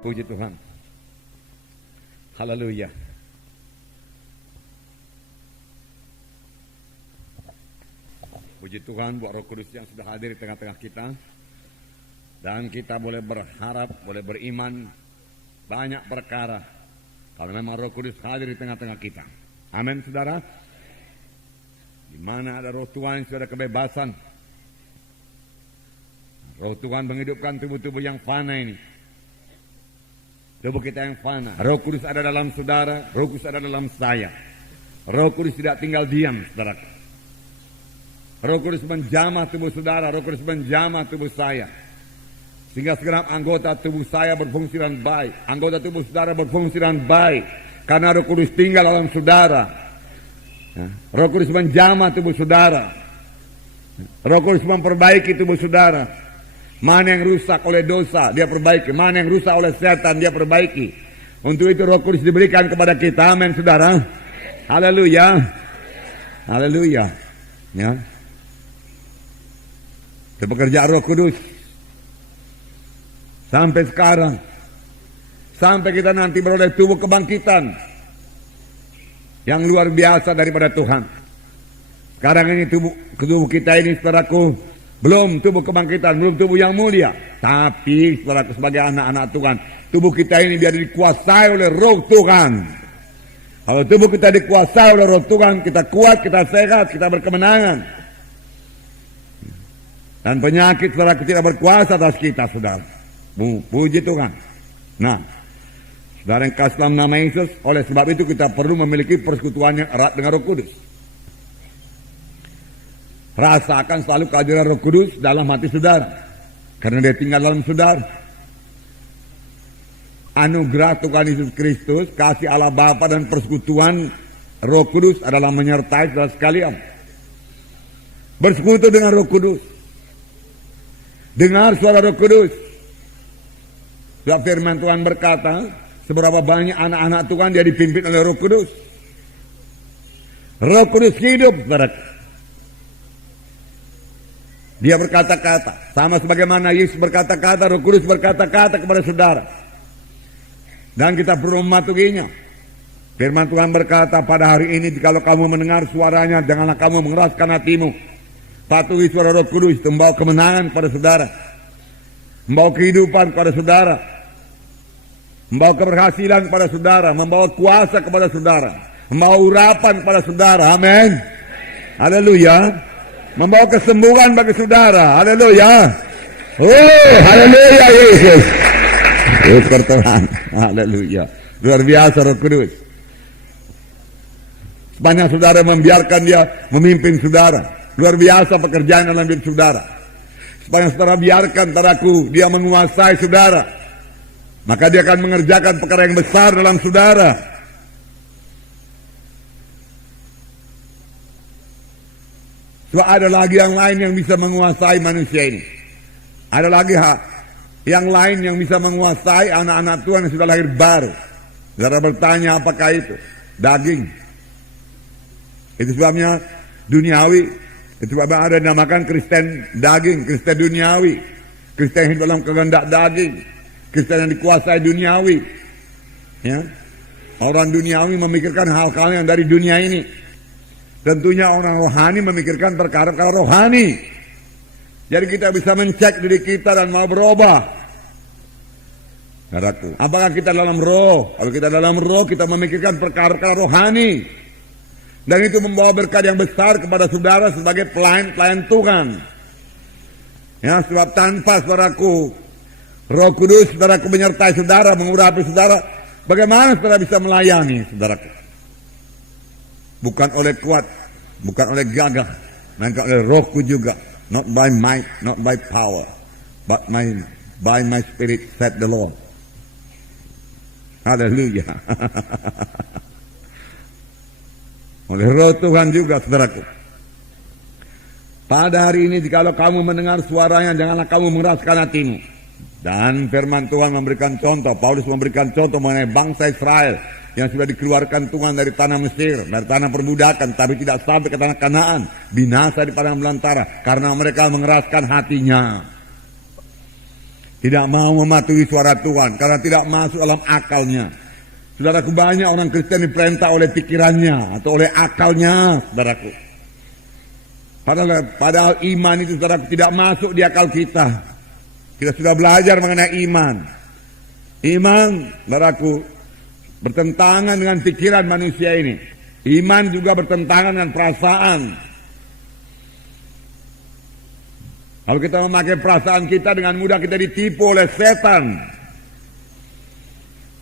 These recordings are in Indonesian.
Puji Tuhan. Haleluya. Puji Tuhan buat Roh Kudus yang sudah hadir di tengah-tengah kita. Dan kita boleh berharap, boleh beriman banyak perkara kalau memang Roh Kudus hadir di tengah-tengah kita. Amin, saudara. Di mana ada Roh Tuhan sudah ada kebebasan. Roh Tuhan menghidupkan tubuh-tubuh yang fana ini. Tubuh kita yang fana. Roh Kudus ada dalam saudara, Roh Kudus ada dalam saya. Roh Kudus tidak tinggal diam, saudara. Roh Kudus menjamah tubuh saudara, Roh Kudus menjamah tubuh saya. Sehingga segenap anggota tubuh saya berfungsi dengan baik. Anggota tubuh saudara berfungsi dengan baik. Karena Roh Kudus tinggal dalam saudara. Roh Kudus menjamah tubuh saudara. Roh Kudus memperbaiki tubuh saudara. Mana yang rusak oleh dosa, dia perbaiki. Mana yang rusak oleh setan, dia perbaiki. Untuk itu Roh Kudus diberikan kepada kita. Amin, saudara. Haleluya. Haleluya. Ya. Itu pekerjaan Roh Kudus. Sampai sekarang. Sampai kita nanti beroleh tubuh kebangkitan. Yang luar biasa daripada Tuhan. Sekarang ini tubuh kita ini, saudaraku, belum tubuh kebangkitan, belum tubuh yang mulia. Tapi saudaraku, sebagai anak-anak Tuhan, tubuh kita ini biar dikuasai oleh Roh Tuhan. Kalau tubuh kita dikuasai oleh Roh Tuhan, kita kuat, kita sehat, kita berkemenangan. Dan penyakit saudaraku tidak berkuasa atas kita, saudara. Puji Tuhan. Nah, saudara yang kasih dalam nama Yesus, oleh sebab itu kita perlu memiliki persekutuan yang erat dengan Roh Kudus. Rasakan selalu kehadiran Roh Kudus dalam hati saudara. Karena dia tinggal dalam saudara. Anugerah Tuhan Yesus Kristus, kasih Allah Bapa dan persekutuan Roh Kudus adalah menyertai saudara sekalian. Bersekutu dengan Roh Kudus. Dengar suara Roh Kudus. Sebab firman Tuhan berkata, seberapa banyak anak-anak Tuhan dia dipimpin oleh Roh Kudus. Roh Kudus hidup, saudara. Dia berkata-kata, sama sebagaimana Yesus berkata-kata, Roh Kudus berkata-kata kepada saudara. Dan kita perlu mematuhinya. Firman Tuhan berkata, pada hari ini kalau kamu mendengar suaranya, janganlah kamu mengeraskan hatimu. Patuhi suara Roh Kudus, itu membawa kemenangan pada saudara. Membawa kehidupan kepada saudara. Membawa keberhasilan kepada saudara. Membawa kuasa kepada saudara. Membawa urapan kepada saudara. Amin. Haleluya. Membawa kesembuhan bagi saudara. Haleluya. Oh, haleluya Yesus. Syukur Tuhan. Haleluya. Luar biasa Roh Kudus. Sepanjang saudara membiarkan dia memimpin saudara. Luar biasa pekerjaan dalam hidup saudara. Sepanjang saudara biarkan tadaku dia menguasai saudara. Maka dia akan mengerjakan perkara yang besar dalam saudara. So, ada lagi yang lain yang bisa menguasai manusia ini. Ada lagi yang lain yang bisa menguasai anak-anak Tuhan yang sudah lahir baru. Saudara bertanya apakah itu? Daging. Itu sebabnya duniawi. Itu sebabnya ada yang dinamakan Kristen daging, Kristen duniawi. Kristen yang hidup dalam kehendak daging. Kristen yang dikuasai duniawi. Ya. Orang duniawi memikirkan hal-hal yang dari dunia ini. Tentunya orang rohani memikirkan perkara-perkara rohani. Jadi kita bisa mencek diri kita dan mau berubah. Saudaraku, apakah kita dalam roh? Kalau kita dalam roh, kita memikirkan perkara-perkara rohani. Dan itu membawa berkat yang besar kepada saudara sebagai pelayan Tuhan. Ya, sebab tanpa saudaraku, Roh Kudus, saudaraku menyertai saudara, mengurapi saudara, bagaimana saudara bisa melayani saudaraku? Bukan oleh kuat, bukan oleh gagah, melainkan oleh rohku juga. Not by might, not by power, but by my spirit, said the Lord. Haleluya. Oleh roh Tuhan juga, saudaraku. Pada hari ini, jikalau kamu mendengar suaranya, janganlah kamu mengeraskan hatimu. Dan firman Tuhan memberikan contoh, Paulus memberikan contoh mengenai bangsa Israel yang sudah dikeluarkan Tuhan dari tanah Mesir, dari tanah perbudakan, tapi tidak sampai ke tanah Kanaan, binasa di padang belantara karena mereka mengeraskan hatinya. Tidak mau mematuhi suara Tuhan karena tidak masuk dalam akalnya. Saudaraku, banyak orang Kristen diperintah oleh pikirannya atau oleh akalnya, saudaraku. Padahal iman itu, saudaraku, tidak masuk di akal kita. Kita sudah belajar mengenai iman. Iman, saudaraku, bertentangan dengan pikiran manusia ini. Iman juga bertentangan dengan perasaan. Kalau kita memakai perasaan kita, dengan mudah kita ditipu oleh setan.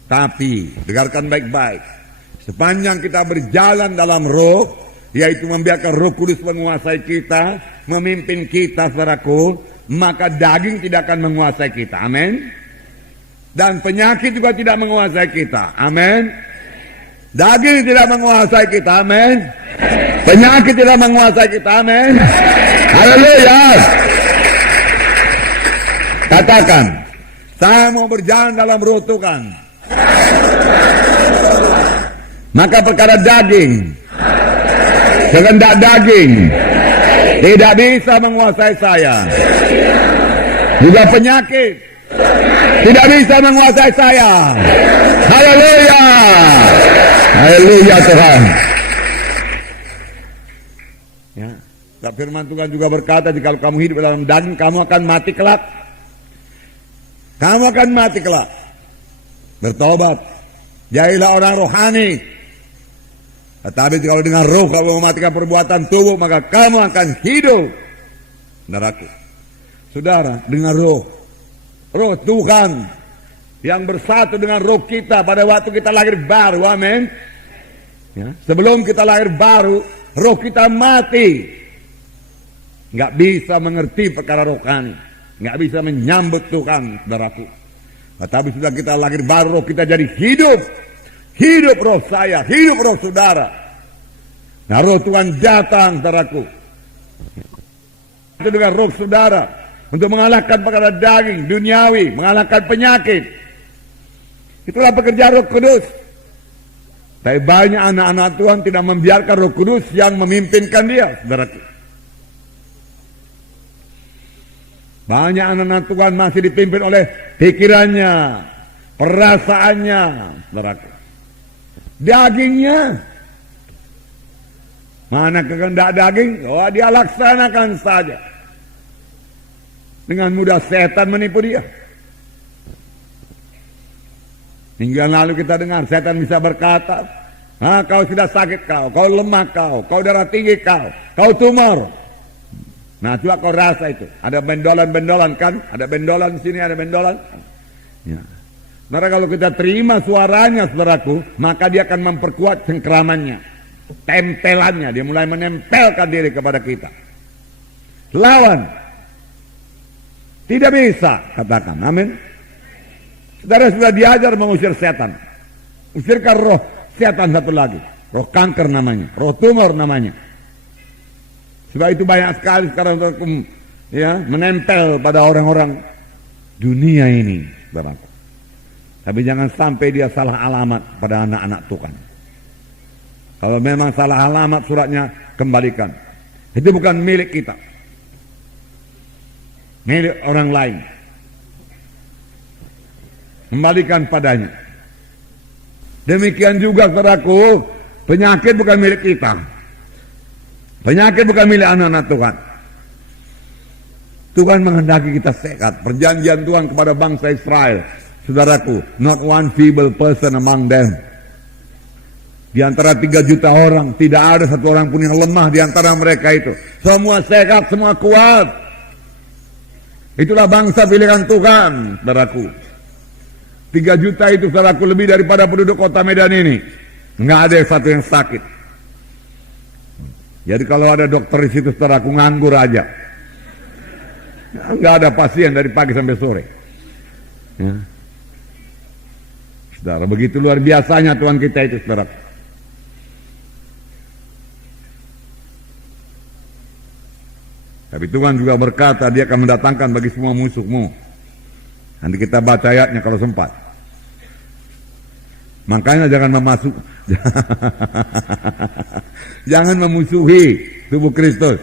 Tapi, dengarkan baik-baik. Sepanjang kita berjalan dalam roh, yaitu membiarkan Roh Kudus menguasai kita, memimpin kita, saudaraku, maka daging tidak akan menguasai kita. Amin. Dan penyakit juga tidak menguasai kita. Amin. Daging tidak menguasai kita. Amin. Penyakit tidak menguasai kita. Amin. Haleluya. Katakan, saya mau berjalan dalam roh Tuhan. Maka perkara daging, kehendak daging tidak bisa menguasai saya. Juga penyakit tidak bisa menguasai saya. Haleluya. Haleluya Tuhan. Ya, firman Tuhan juga berkata, jika kamu hidup dalam daging, kamu akan mati kelak. Kamu akan mati kelak. Bertobat. Jadilah orang rohani. Tetapi kalau dengan roh kamu mematikan perbuatan tubuh, maka kamu akan hidup. Saudaraku, saudara, dengan roh Tuhan yang bersatu dengan roh kita pada waktu kita lahir baru. Amin. Ya, sebelum kita lahir baru, roh kita mati. Nggak bisa mengerti perkara rohani, nggak bisa menyambut Tuhan, saudaraku. Tetapi sudah kita lahir baru, roh kita jadi hidup. Hidup roh saya, hidup roh saudara. Nah, roh Tuhan datang, saudaraku. Itu dengan roh saudara untuk mengalahkan perkara daging, duniawi, mengalahkan penyakit. Itulah pekerjaan Roh Kudus. Tapi banyak anak-anak Tuhan tidak membiarkan Roh Kudus yang memimpinkan dia, saudaraku. Banyak anak-anak Tuhan masih dipimpin oleh pikirannya, perasaannya, saudaraku. Dagingnya, mana kehendak daging? Oh, dia laksanakan saja. Dengan mudah setan menipu dia. Minggu lalu kita dengar setan bisa berkata, kau sudah sakit kau lemah kau darah tinggi kau tumor. Nah, coba kau rasa itu. Ada bendolan-bendolan kan? Ada bendolan di sini, ada bendolan. Ya. Nah, kalau kita terima suaranya, saudaraku, maka dia akan memperkuat cengkeramannya, tempelannya. Dia mulai menempelkan diri kepada kita. Lawan. Tidak bisa, katakan. Amin. Saudara sudah diajar mengusir setan. Usirkan roh setan satu lagi. Roh kanker namanya, roh tumor namanya. Sebab itu banyak sekali sekarang, ya, menempel pada orang-orang dunia ini, saudaraku. Tapi jangan sampai dia salah alamat pada anak-anak Tuhan. Kalau memang salah alamat, suratnya kembalikan. Itu bukan milik kita. Milik orang lain. Kembalikan padanya. Demikian juga, saudaraku, penyakit bukan milik kita. Penyakit bukan milik anak-anak Tuhan. Tuhan menghendaki kita sehat. Perjanjian Tuhan kepada bangsa Israel, saudaraku, not one feeble person among them. Di antara 3 juta orang, tidak ada satu orang pun yang lemah di antara mereka itu. Semua sehat, semua kuat. Itulah bangsa pilihan Tuhan, saudaraku. 3 juta itu, saudaraku, lebih daripada penduduk kota Medan ini. Nggak ada satu yang sakit. Jadi kalau ada dokter di situ, saudaraku, nganggur aja. Nggak ada pasien dari pagi sampai sore. Ya. Saudara, begitu luar biasanya Tuhan kita itu, saudara. Tapi Tuhan juga berkata, dia akan mendatangkan bagi semua musuhmu. Nanti kita baca ayatnya kalau sempat. Makanya jangan jangan memusuhi tubuh Kristus.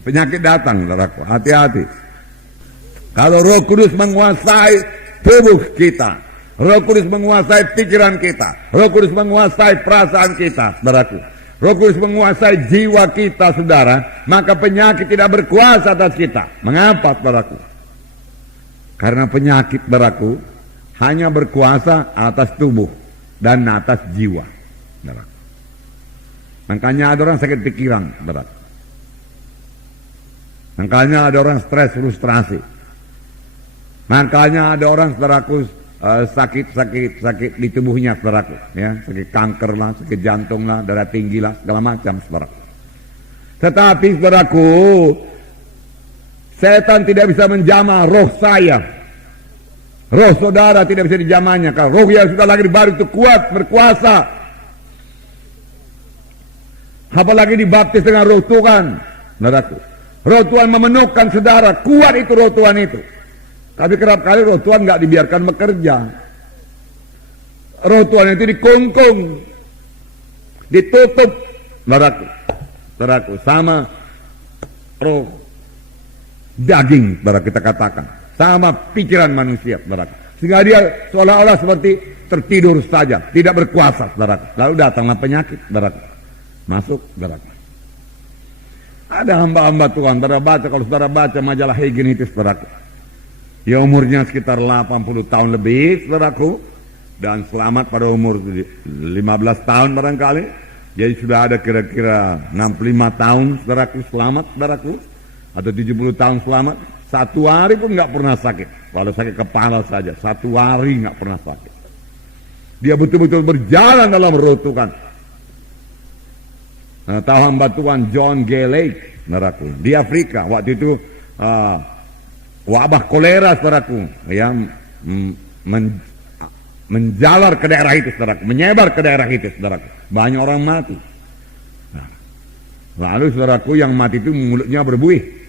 Penyakit datang, saudaraku, hati-hati. Kalau Roh Kudus menguasai tubuh kita, Roh Kudus menguasai pikiran kita, Roh Kudus menguasai perasaan kita, saudaraku. Roh Kudus menguasai jiwa kita, saudara, maka penyakit tidak berkuasa atas kita. Mengapa, saudaraku? Karena penyakit, saudaraku, hanya berkuasa atas tubuh dan atas jiwa, saudaraku. Makanya ada orang sakit pikiran, saudaraku. Makanya ada orang stres, frustrasi. Makanya ada orang, saudaraku, sakit di tubuhnya, saudaraku, ya, sakit kanker lah, sakit jantung lah, darah tinggi lah, segala macam, saudaraku. Tetapi, saudaraku, setan tidak bisa menjamah roh saya, roh saudara tidak bisa dijamahnya. Kalau roh yang sudah lahir baru itu kuat, berkuasa, apalagi dibaptis dengan roh Tuhan, saudaraku. Roh Tuhan memenuhkan saudara, kuat itu roh Tuhan itu. Tapi kerap kali roh Tuhan nggak dibiarkan bekerja. Roh Tuhan itu dikungkung, ditutup, saudaraku, sama roh daging, saudara, kita katakan, sama pikiran manusia, saudaraku. Sehingga dia seolah-olah seperti tertidur saja, tidak berkuasa, saudaraku. Lalu datanglah penyakit, saudaraku, masuk, saudaraku. Ada hamba-hamba Tuhan, kalau saudara baca majalah Hygenitis, saudaraku, ya umurnya sekitar 80 tahun lebih, saudaraku, dan selamat pada umur 15 tahun barangkali. Jadi sudah ada kira-kira 65 tahun, saudaraku, selamat, saudaraku, atau 70 tahun selamat. Satu hari pun nggak pernah sakit. Kalau sakit kepala saja, satu hari nggak pernah sakit. Dia betul-betul berjalan dalam roh Tuhan. Tahu hamba Tuhan John G. Lake, saudaraku, di Afrika waktu itu wabah kolera, saudaraku, yang menjalar ke daerah itu, saudaraku, menyebar ke daerah itu, saudaraku. Banyak orang mati. Nah, lalu, saudaraku, yang mati itu mulutnya berbuih.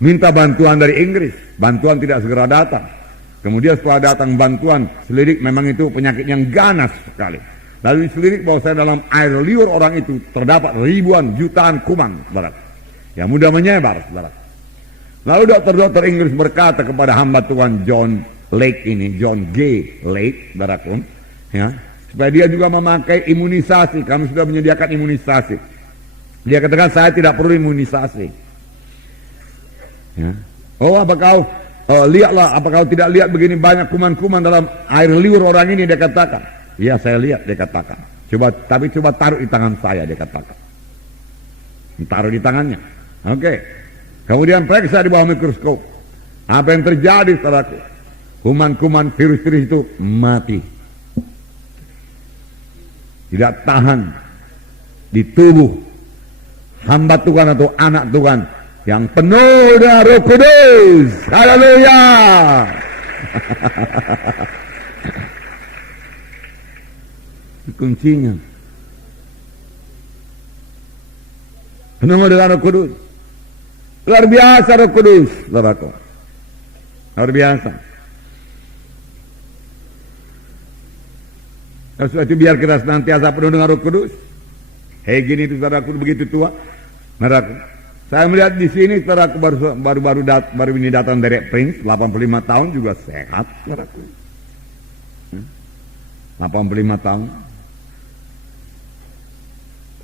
Minta bantuan dari Inggris, bantuan tidak segera datang. Kemudian setelah datang bantuan, selidik, memang itu penyakit yang ganas sekali. Lalu diselidik bahwa saya dalam air liur orang itu terdapat ribuan jutaan kuman, saudara, yang mudah menyebar, saudara. Lalu dokter-dokter Inggris berkata kepada hamba Tuhan John Lake ini, John G. Lake, saudaraku, ya, supaya dia juga memakai imunisasi. Kami sudah menyediakan imunisasi. Dia katakan, saya tidak perlu imunisasi. Ya. Oh, apa kau lihatlah, apa kau tidak lihat begini banyak kuman-kuman dalam air liur orang ini, dia katakan. Iya, saya lihat, dia katakan. Tapi coba taruh di tangan saya, dia katakan. Taruh di tangannya. Oke. Kemudian periksa di bawah mikroskop. Apa yang terjadi, saudaraku? Kuman-kuman virus-virus itu mati. Tidak tahan di tubuh hamba Tuhan atau anak Tuhan yang penuh dengan Roh Kudus. Haleluya. Kuncinya penuh dengan Roh Kudus. Luar biasa Roh Kudus, saudaraku. Luar biasa. Sesuatu itu biar kita senantiasa penuh dengan Roh Kudus. Gini itu, saudaraku, begitu tua, saudaraku. Saya melihat di sini, saudaraku, baru ini datang dari Prince, 85 tahun juga sehat, saudaraku. 85 tahun.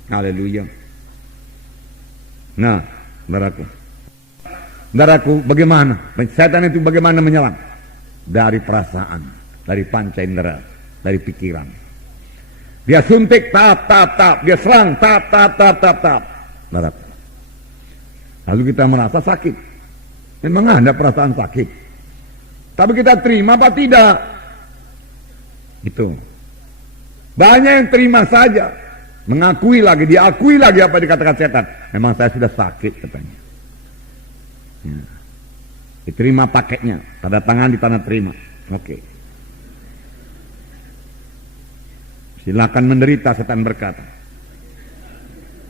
Haleluya. Nah, saudaraku, bagaimana? Setan itu bagaimana menyerang? Dari perasaan, dari panca indera, dari pikiran. Dia suntik, tap. Dia serang, tap. Saudaraku. Lalu kita merasa sakit. Memang ada perasaan sakit. Tapi kita terima apa tidak? Itu. Banyak yang terima saja. Diakui lagi apa dikatakan setan. Memang saya sudah sakit, katanya. Ya. Diterima paketnya, tanda tangan di tanah terima. Oke. Silakan menderita, setan berkata.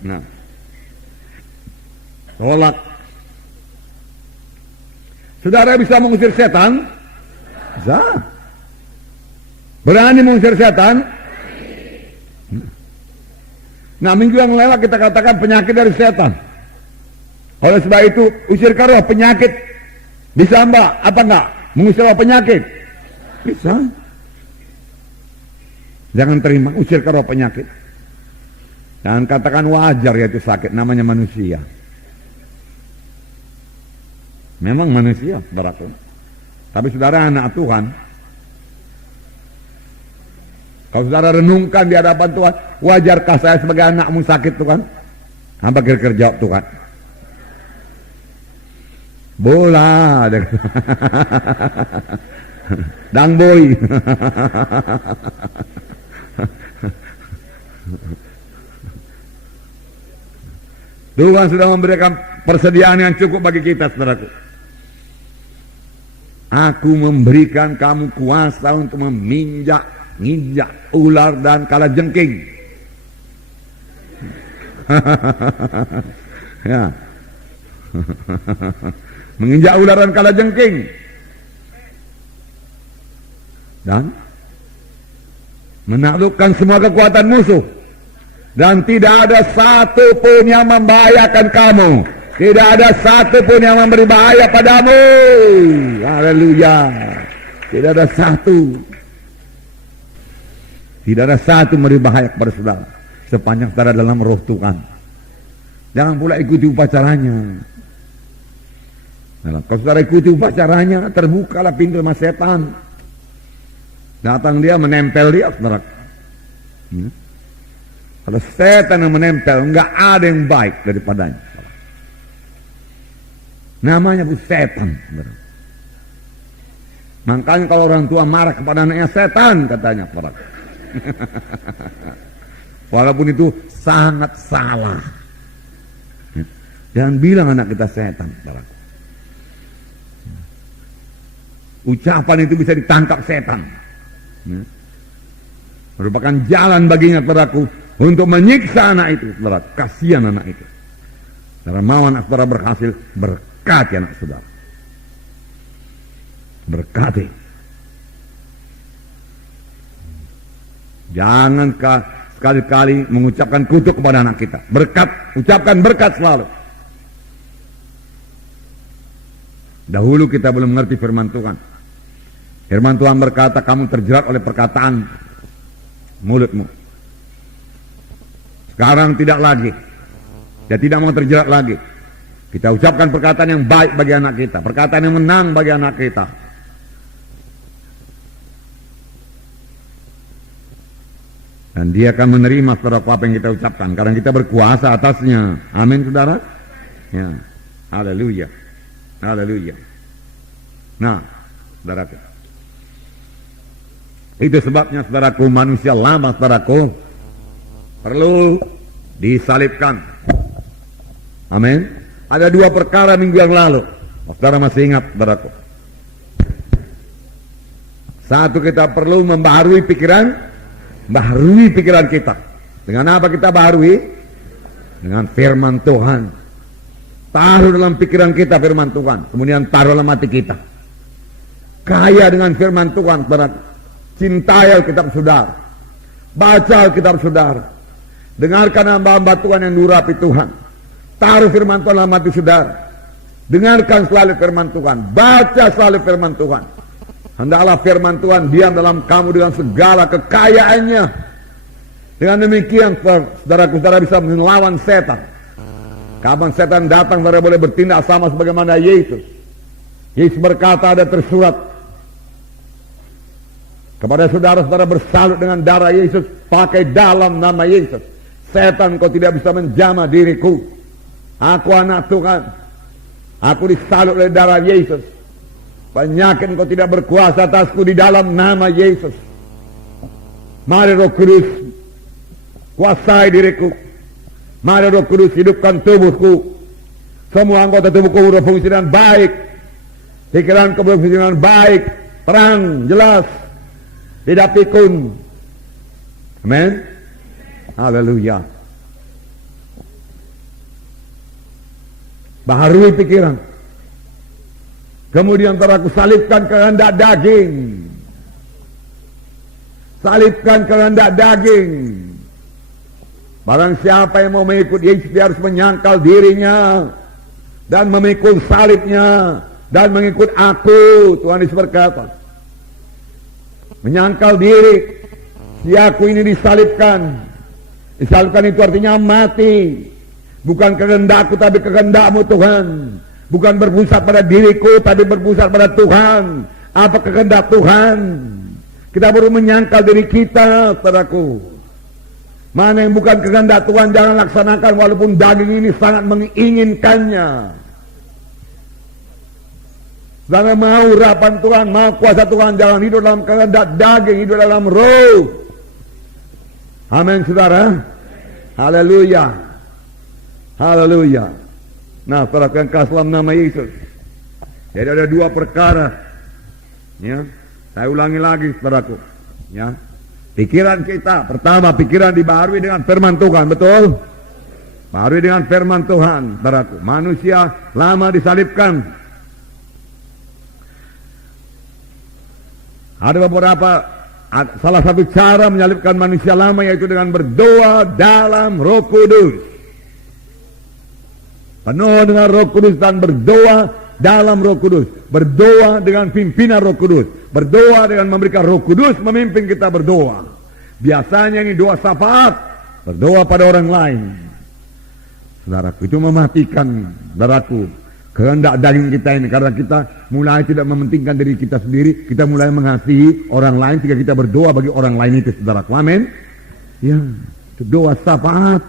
Nah, tolak. Saudara bisa mengusir setan? Bisa. Berani mengusir setan? Nah, minggu yang lewat kita katakan penyakit dari setan. Oleh sebab itu, usirkan roh penyakit Bisa mbak, apa enggak? Mengusir roh penyakit? Bisa. Jangan terima, usir ke roh penyakit. Jangan katakan wajar ya itu sakit, namanya manusia. Memang manusia, saudaraku. Tapi saudara anak Tuhan. Kalau saudara renungkan di hadapan Tuhan, wajarkah saya sebagai anakmu sakit Tuhan? Apa kira-kira jawab Tuhan? Bola. Dang boy. Tuhan sudah memberikan persediaan yang cukup bagi kita, saudaraku. Aku memberikan kamu kuasa untuk menginjak ular dan kalajengking. Ya. Menginjak ular dan kalajengking. Dan menaklukkan semua kekuatan musuh. Dan tidak ada satu pun yang membahayakan kamu. Tidak ada satu pun yang memberi bahaya padamu. Haleluya. Tidak ada satu. Tidak ada satu memberi bahaya kepada saudara. Sepanjang saudara dalam roh Tuhan. Jangan pula ikuti upacaranya. Nah, kalau saudara ikuti upacaranya, terbukalah pintu sama setan. Datang dia menempel dia, saudara. Kalau setan yang menempel, enggak ada yang baik daripadanya. Namanya bu setan. Saudara. Makanya kalau orang tua marah kepada anaknya, setan katanya, saudara. Walaupun itu sangat salah. Jangan bilang anak kita setan, saudara. Ucapan itu bisa ditangkap setan. Merupakan jalan baginya, saudaraku, untuk menyiksa anak itu, saudara. Kasihan anak itu. Saudara mau anak saudara berhasil, berkati anak saudara. Berkati. Jangan sekali-kali mengucapkan kutuk kepada anak kita. Berkat, ucapkan berkat selalu. Dahulu kita belum mengerti firman Tuhan. Firman Tuhan berkata, kamu terjerat oleh perkataan mulutmu. Sekarang tidak lagi. Dia tidak mau terjerat lagi. Kita ucapkan perkataan yang baik bagi anak kita. Perkataan yang menang bagi anak kita. Dan dia akan menerima saudara apa yang kita ucapkan. Karena kita berkuasa atasnya. Amin saudara. Ya. Haleluya. Haleluya. Nah, saudaraku. Itu sebabnya saudaraku, manusia lama saudaraku perlu disalibkan. Amin. Ada dua perkara minggu yang lalu. Saudara masih ingat saudaraku. Satu, kita perlu membaharui pikiran. Baharui pikiran kita. Dengan apa kita baharui? Dengan firman Tuhan. Taruh dalam pikiran kita firman Tuhan. Kemudian taruh dalam hati kita. Kaya dengan firman Tuhan, saudaraku. Cintai Alkitab saudara. Baca Alkitab saudara. Dengarkan hamba-hamba Tuhan yang nurapi Tuhan. Taruh firman Tuhan dalam hati saudara. Dengarkan selalu firman Tuhan. Baca selalu firman Tuhan. Hendaklah firman Tuhan diam dalam kamu dengan segala kekayaannya. Dengan demikian, saudara-saudara bisa melawan setan. Kapan setan datang, saudara boleh bertindak sama sebagaimana Yesus. Yesus berkata, ada tersurat kepada saudara-saudara, bersalut dengan darah Yesus, pakai dalam nama Yesus. Setan, kau tidak bisa menjamah diriku. Aku anak Tuhan. Aku disalut oleh darah Yesus. Penyakit kau tidak berkuasa atasku di dalam nama Yesus. Mari Roh Kudus kuasai diriku. Mari Roh Kudus hidupkan tubuhku. Semua anggota tubuhku berfungsi dengan baik. Pikiranku berfungsi dengan baik. Terang, jelas. Tidak pikun. Amin. Haleluya. Baharui pikiran. Kemudian aku salibkan kehendak daging. Salibkan kehendak daging. Barang siapa yang mau mengikut Yesus, dia harus menyangkal dirinya dan memikul salibnya dan mengikut aku. Tuhan Yesus berkata, menyangkal diri, si aku ini disalibkan. Disalibkan itu artinya mati. Bukan kehendakku tapi kehendakmu Tuhan. Bukan berpusat pada diriku tapi berpusat pada Tuhan. Apa kehendak Tuhan? Kita baru menyangkal diri kita, saudaraku. Mana yang bukan kehendak Tuhan jangan laksanakan walaupun daging ini sangat menginginkannya. Jangan mau urapan Tuhan, mau kuasa Tuhan, jangan hidup dalam kehendak daging, hidup dalam roh. Amin, saudara. Haleluya. Haleluya. Nah, saudara yang kasih dalam nama Yesus. Jadi ada dua perkara. Ya, saya ulangi lagi, saudaraku. Ya, pikiran kita, pertama pikiran dibaharui dengan firman Tuhan, betul? Baharui dengan firman Tuhan, saudaraku. Manusia lama disalibkan. Ada beberapa, salah satu cara menyalibkan manusia lama yaitu dengan berdoa dalam Roh Kudus. Penuh dengan Roh Kudus dan berdoa dalam Roh Kudus. Berdoa dengan pimpinan Roh Kudus. Berdoa dengan memberikan Roh Kudus memimpin kita berdoa. Biasanya ini doa syafaat, berdoa pada orang lain. Saudaraku, itu mematikan, saudaraku, kehendak daging kita ini, karena kita mulai tidak mementingkan diri kita sendiri, kita mulai mengasihi orang lain jika kita berdoa bagi orang lain itu, saudaraku. Amin. Ya, itu doa syafaat.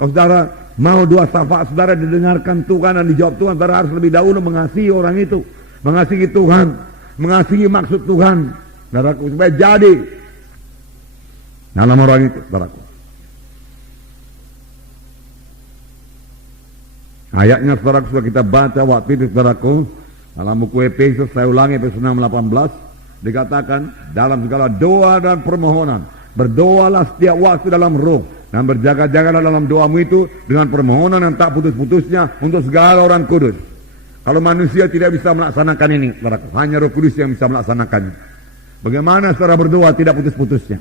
Kalau saudara mau doa syafaat saudara didengarkan Tuhan dan dijawab Tuhan, saudara harus lebih dahulu mengasihi orang itu, mengasihi Tuhan, mengasihi maksud Tuhan, saudaraku, supaya jadi dalam orang itu, saudaraku. Ayatnya saudaraku sudah kita baca waktu itu, saudaraku, dalam buku Efesus, saya ulangi Efesus 6:18, dikatakan dalam segala doa dan permohonan berdoalah setiap waktu dalam roh dan berjaga-jagalah dalam doamu itu dengan permohonan yang tak putus-putusnya untuk segala orang kudus. Kalau manusia tidak bisa melaksanakan ini, saudaraku, hanya Roh Kudus yang bisa melaksanakannya. Bagaimana saudara berdoa tidak putus-putusnya?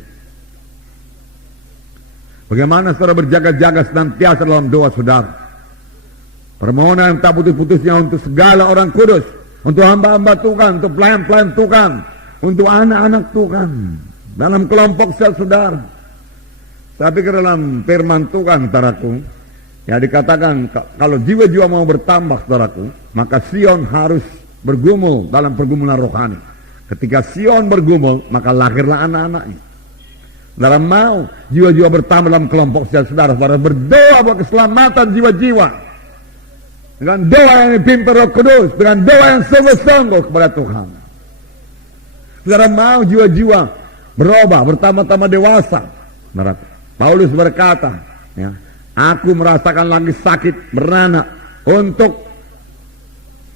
Bagaimana saudara berjaga-jaga senantiasa dalam doa saudara? Permohonan yang tak putus-putusnya untuk segala orang kudus, untuk hamba-hamba Tuhan, untuk pelayan-pelayan Tuhan, untuk anak-anak Tuhan, dalam kelompok sel saudara. Tapi ke dalam firman Tuhan, saudaraku, ya dikatakan kalau jiwa-jiwa mau bertambah, saudaraku, maka Sion harus bergumul dalam pergumulan rohani. Ketika Sion bergumul, maka lahirlah anak-anaknya. Saudara mau jiwa-jiwa bertambah dalam kelompok sel saudara, saudara berdoa buat keselamatan jiwa-jiwa. Dengan doa yang dipimpin Roh Kudus, dengan doa yang sungguh-sungguh kepada Tuhan. Saudara mau jiwa-jiwa berubah, bertambah-tambah dewasa. Paulus berkata, ya, aku merasakan lagi sakit beranak untuk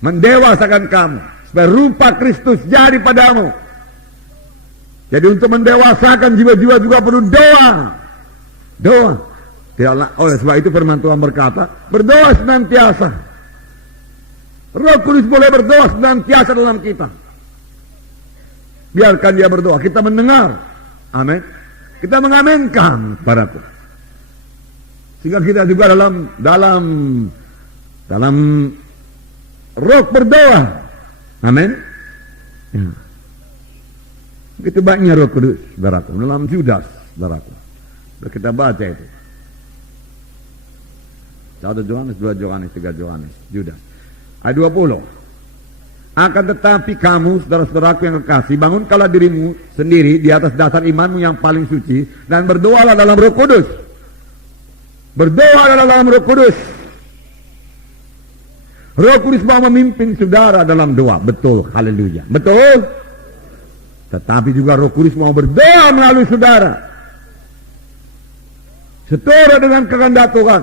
mendewasakan kamu, supaya rupa Kristus jadi padamu. Jadi untuk mendewasakan jiwa-jiwa juga perlu doa. Doa. Tidaklah, oleh sebab itu firman Tuhan berkata, berdoa senantiasa. Roh Kudus boleh berdoa senantiasa dalam kita. Biarkan dia berdoa, kita mendengar. Amin. Kita mengaminkan padaku. Sehingga kita juga dalam roh berdoa. Amin. Ya. Begitu banyak Roh Kudus, saudaraku, dalam Judas, saudaraku. Sudah kita baca itu. 1 Yohanes, 2 Yohanes, 3 Yohanes, Judas. Ayat 20. Akan tetapi kamu, saudara-saudaraku yang kekasih, bangunkanlah dirimu sendiri di atas dasar imanmu yang paling suci, dan berdoalah dalam Roh Kudus. Berdoalah dalam Roh Kudus. Roh Kudus mau memimpin saudara dalam doa. Betul, haleluya. Betul. Tetapi juga Roh Kudus mau berdoa melalui saudara, seturut dengan kehendak Tuhan.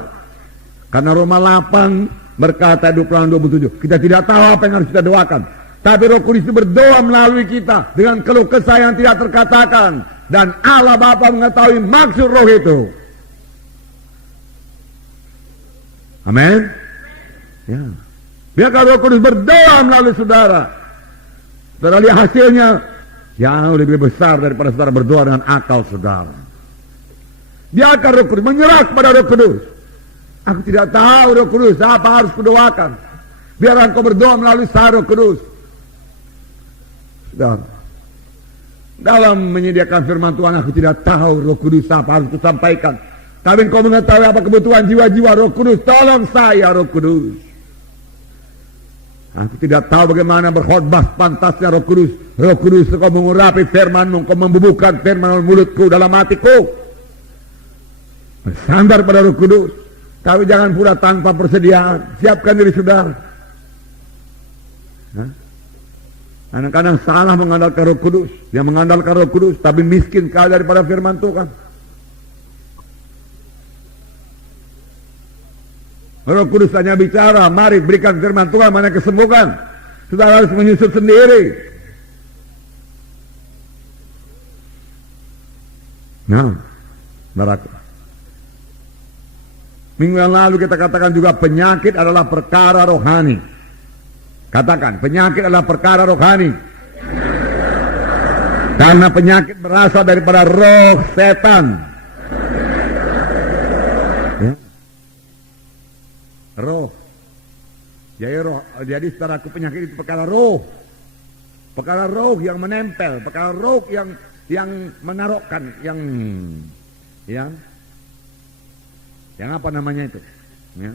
Karena Roma 8 berkata 26-27, kita tidak tahu apa yang harus kita doakan, tapi Roh Kudus itu berdoa melalui kita dengan keluh kesah yang tidak terkatakan, dan Allah Bapa mengetahui maksud roh itu. Amin. Ya. Biarkan Roh Kudus berdoa melalui saudara. Saudara lihat hasilnya jauh lebih besar daripada saudara berdoa dengan akal saudara. Biarkan Roh Kudus, menyerah kepada Roh Kudus. Aku tidak tahu Roh Kudus apa harus kudoakan. Biar engkau berdoa melalui Roh Kudus. Saudara, dalam menyediakan firman Tuhan, aku tidak tahu Roh Kudus apa harus kusampaikan. Tapi engkau mengetahui apa kebutuhan jiwa-jiwa. Roh Kudus, tolong saya Roh Kudus. Aku tidak tahu bagaimana berkhotbah pantasnya Roh Kudus. Roh Kudus, engkau mengurapi firman-Mu, engkau membubuhkan firman mulutku dalam hatiku. Bersandar pada Roh Kudus. Tapi jangan pula tanpa persediaan. Siapkan diri saudara. Kadang-kadang salah mengandalkan Roh Kudus. Dia mengandalkan Roh Kudus, tapi miskin kali daripada firman Tuhan. Roh Kudus hanya bicara, mari berikan firman Tuhan, mana kesembuhan. Saudara harus menyusut sendiri. Nah, saudaraku, minggu yang lalu kita katakan juga penyakit adalah perkara rohani. Katakan, penyakit adalah perkara rohani. Karena penyakit berasal daripada roh setan. Ya. Roh. Jadi saudaraku, penyakit itu perkara roh. Perkara roh yang menempel, perkara roh yang menarokkan, yang apa namanya itu? Ya.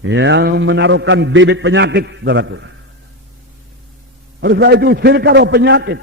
Yang menaruhkan bibit penyakit, saudaraku. Oleh sebab itu usirkan roh penyakit.